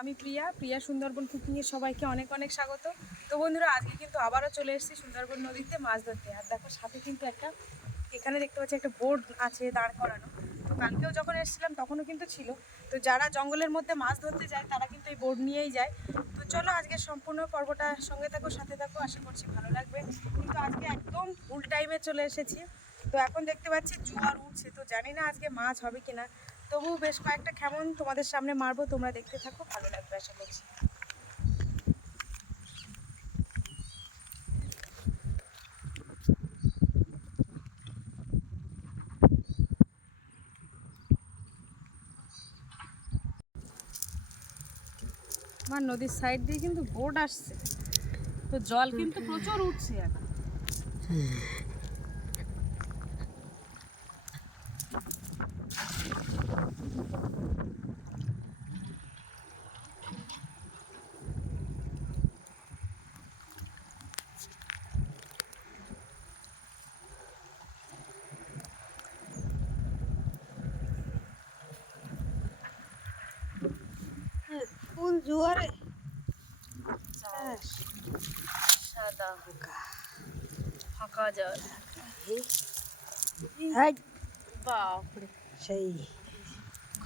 আমি প্রিয়া প্রিয়া সুন্দরবন কুকিংয়ে সবাইকে অনেক অনেক স্বাগত। তো বন্ধুরা, আজকে কিন্তু আবারও চলে এসেছি সুন্দরবন নদীতে মাছ ধরতে। আর দেখো, সাথে কিন্তু একটা, এখানে দেখতে পাচ্ছি একটা বোর্ড আছে দাঁড় করানো। তো কালকেও যখন এসেছিলাম, তখনও কিন্তু ছিল। তো যারা জঙ্গলের মধ্যে মাছ ধরতে যায়, তারা কিন্তু এই বোর্ড নিয়েই যায়। তো চলো, আজকে সম্পূর্ণ পর্বটা সঙ্গে থাকো, সাথে থাকো। আশা করছি ভালো লাগবে। কিন্তু আজকে একদম ফুল টাইমে চলে এসেছি। তো এখন দেখতে পাচ্ছি জোয়ার উঠছে তো জানি না আজকে মাছ হবে কিনা। তবু বেশ কয়েকটা কেমন তোমাদের সামনে মারবো তোমরা দেখতে থাকো ভালো লাগবে আশা করছি। আমার নদীর সাইড দিয়ে কিন্তু বোট আসছে। তো জল কিন্তু প্রচুর উঠছে এখন। ফুল জোয়ারে সাদা ফাঁকা জল হ্যাঁ বাপরে সেই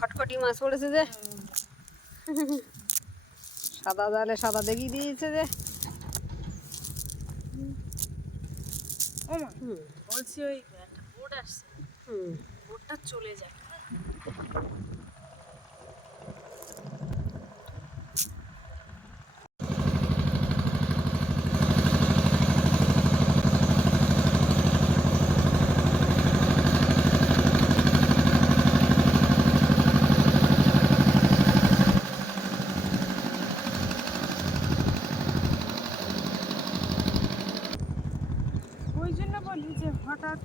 খটখটি মাছ পড়েছে যে। সাদা জালে সাদা দেখিয়ে দিয়েছে যে। বলছি ওই একটা বোট আসছে। বোটটা চলে যায় ওই জন্য বলি যে হঠাৎ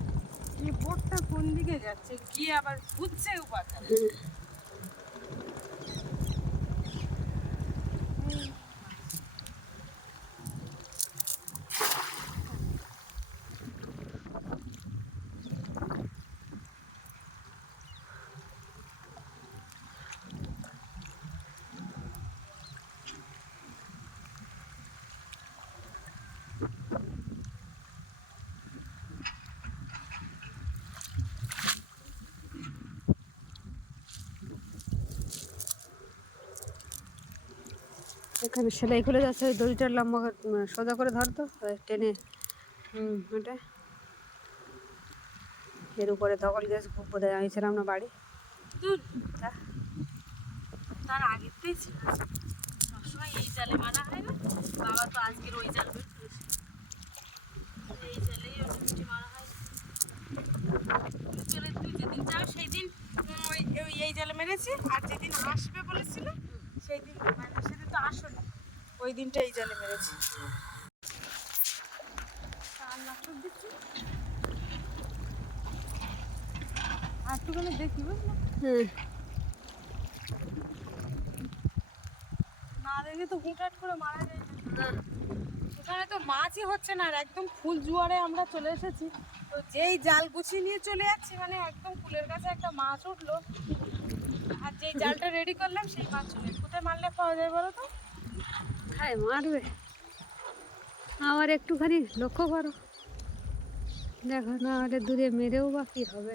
এই বোটটা কোন দিকে যাচ্ছে? গিয়ে আবার ঘুরছে উপাদান এখানে সেলাই খুলে যাচ্ছে, ওই দড়িটার লম্বা সোজা করে ধরতো ওই টেনে, হুম, ওটা। এর উপরে ধকল গ্যাস বোধহয় আমি ছিলাম না বাড়ি। তার আগেতেই ছিল। সবসময় এই জালে মারা হয় না। বাবা তো আজকের ওই জাল বের করেছে এই জালেই অনেক কিছু মারা হয় চলে তুই যেদিন যাও সেই দিন উম, ওই ওই এই জালে মেরেছি আর যেদিন আসবে বলেছিল সেই দিন মানে সেদিন তো আসলো ওই দিনটা এই জালে মেরেছি। একটুখানি দেখি বুঝলো না দেখলে তো হুটহাট করে মারা যায়। তো মাছই হচ্ছে না আর একদম ফুল জোয়ারে আমরা চলে এসেছি। তো যেই জাল গুছিয়ে নিয়ে চলে যাচ্ছি মানে একদম ফুলের কাছে একটা মাছ উঠল। আর যেই জালটা রেডি করলাম সেই মাছ চলে কোথায় মারলে পাওয়া যায় বলো তো? খায় মারবে। আবার একটুখানি লক্ষ্য করো। দেখো, না হলে দূরে মেরেও বা কী হবে।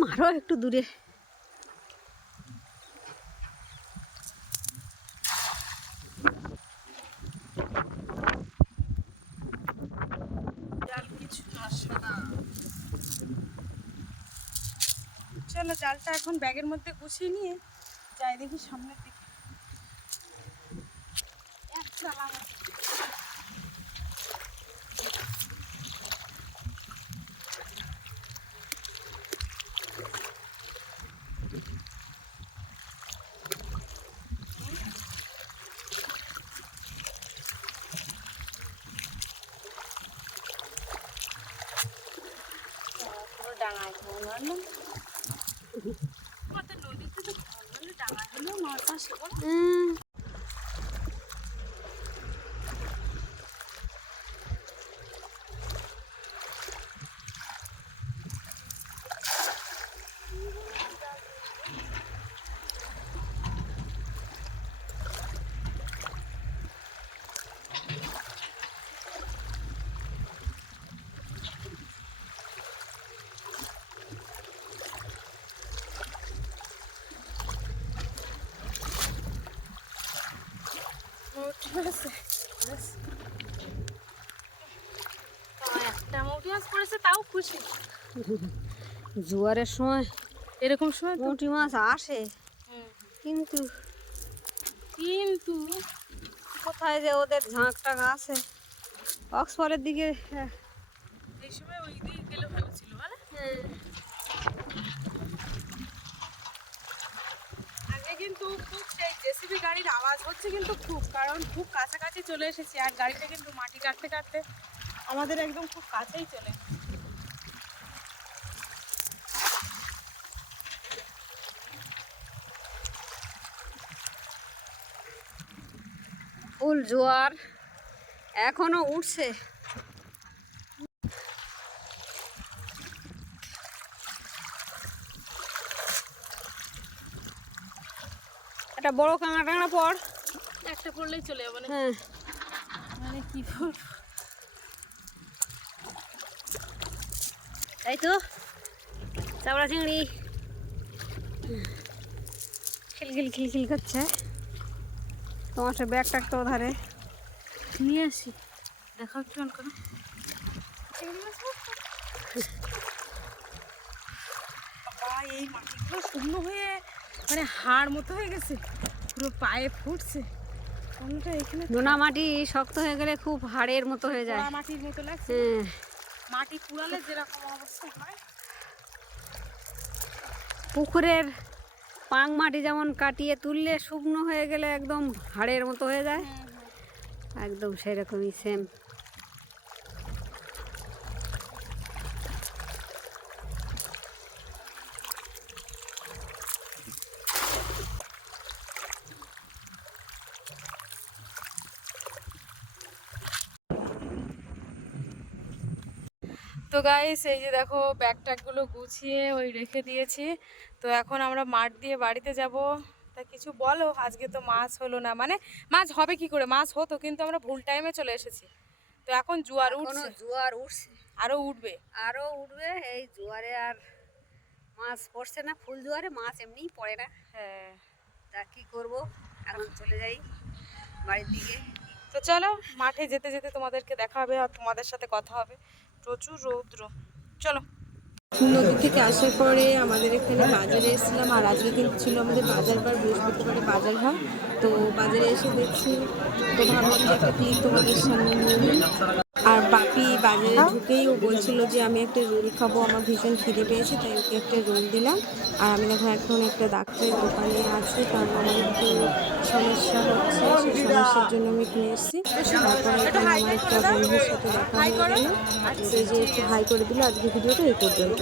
মারো একটু দূরে জাল কিছু আসবে না চলো জালটা এখন ব্যাগের মধ্যে গুছিয়ে নিয়ে যাই দেখি সামনের দিকে। এক জাল কত নদীতে তো ভালো ডাঙায় হলেও মাছ আসে বলো উম, গেছে একটা মৌটি মাছ পড়েছে তাও খুশি। জোয়ারের সময় এরকম সময় পুঁটি মাছ আসে। কিন্তু কিন্তু কোথায় যে ওদের ঝাঁক টাক আছে? অক্সফোর্ডের দিকে হ্যাঁ, এই সময় ওই দিকে গেলে ভালো ছিল বলে? আগে কিন্তু খুব জেসিবি গাড়ির আওয়াজ হচ্ছে কিন্তু খুব, কারণ খুব কাছাকাছি চলে এসেছি আর গাড়িটা কিন্তু মাটি কাটতে কাটতে আমাদের একদম খুব কাছেই চলে ফুল জোয়ার এখনও উঠছে। একটা বড় কাঁকড়া টাঙড়া পড় একটা পড়লেই চলে যাবে হ্যাঁ। মানে কি বলব তাই তো চাবড়া চিংড়ি। খিলখিল খিলখিল করছে। তোমার সে ব্যাগ ট্যাগ তো ধারে নিয়ে আসি। দেখাও একটু অন করো। এই মাটিগুলো শুকনো হয়ে মানে হাড় মতো হয়ে গেছে পুরো পায়ে ফুটছে। নোনা মাটি শক্ত হয়ে গেলে খুব হাড়ের মতো হয়ে যায়। মাটির মতো লাগছে। হ্যাঁ। মাটি পুড়ালে যেরকম অবস্থা হয়। পুকুরের পাং মাটি যেমন কাটিয়ে তুললে শুকনো হয়ে গেলে একদম হাড়ের মতো হয়ে যায়। একদম সেরকমই সেম তো গাইস এই যে দেখো ব্যাগ ট্যাগগুলো গুছিয়ে ওই রেখে দিয়েছি। তো এখন আমরা মাঠ দিয়ে বাড়িতে যাব। তা কিছু বলো আজকে তো মাছ হলো না। মানে মাছ হবে কি করে? মাছ হতো কিন্তু আমরা ভুল টাইমে চলে এসেছি। তো এখন জোয়ার উঠছে। জোয়ার উঠছে। আরও উঠবে। আরও উঠবে এই জোয়ারে আর মাছ পড়ছে না। ফুল জোয়ারে মাছ এমনিই পড়ে না। হ্যাঁ। তা কি করব? এখন চলে যাই বাড়ির দিকে। তো চলো মাঠে যেতে যেতে তোমাদেরকে দেখা হবে আর তোমাদের সাথে কথা হবে। প্রচুর রৌদ্র। চলো। নদী থেকে আসার পরে আমাদের এখানে বাজারে এসেছিলাম, আর আজকে কিন্তু ছিল আমাদের বাজার বার বৃহস্পতিবারে বাজার হয় তো বাজারে এসে দেখছি, তো ভাবলাম যে একটা তোমাদের সামনে বাজারে ঢুকেই ও বলছিল যে আমি একটা রোল খাব, আমার ভীষণ খিদে পেয়েছে, তাই ওকে একটা রোল দিলাম। আর আমি দেখো এখন একটা ডাক্তারের দোকানে আছি, কারণ আমার একটু সমস্যা হচ্ছে, সেই সমস্যার জন্য আমি কিনে এসেছি। তারপরে এখানে আমার একটা বন্ধুর সাথে দেখা হয়ে গেল। যে একটু হাই করে দিল আজকে ভিডিওটা এই পর্যন্ত।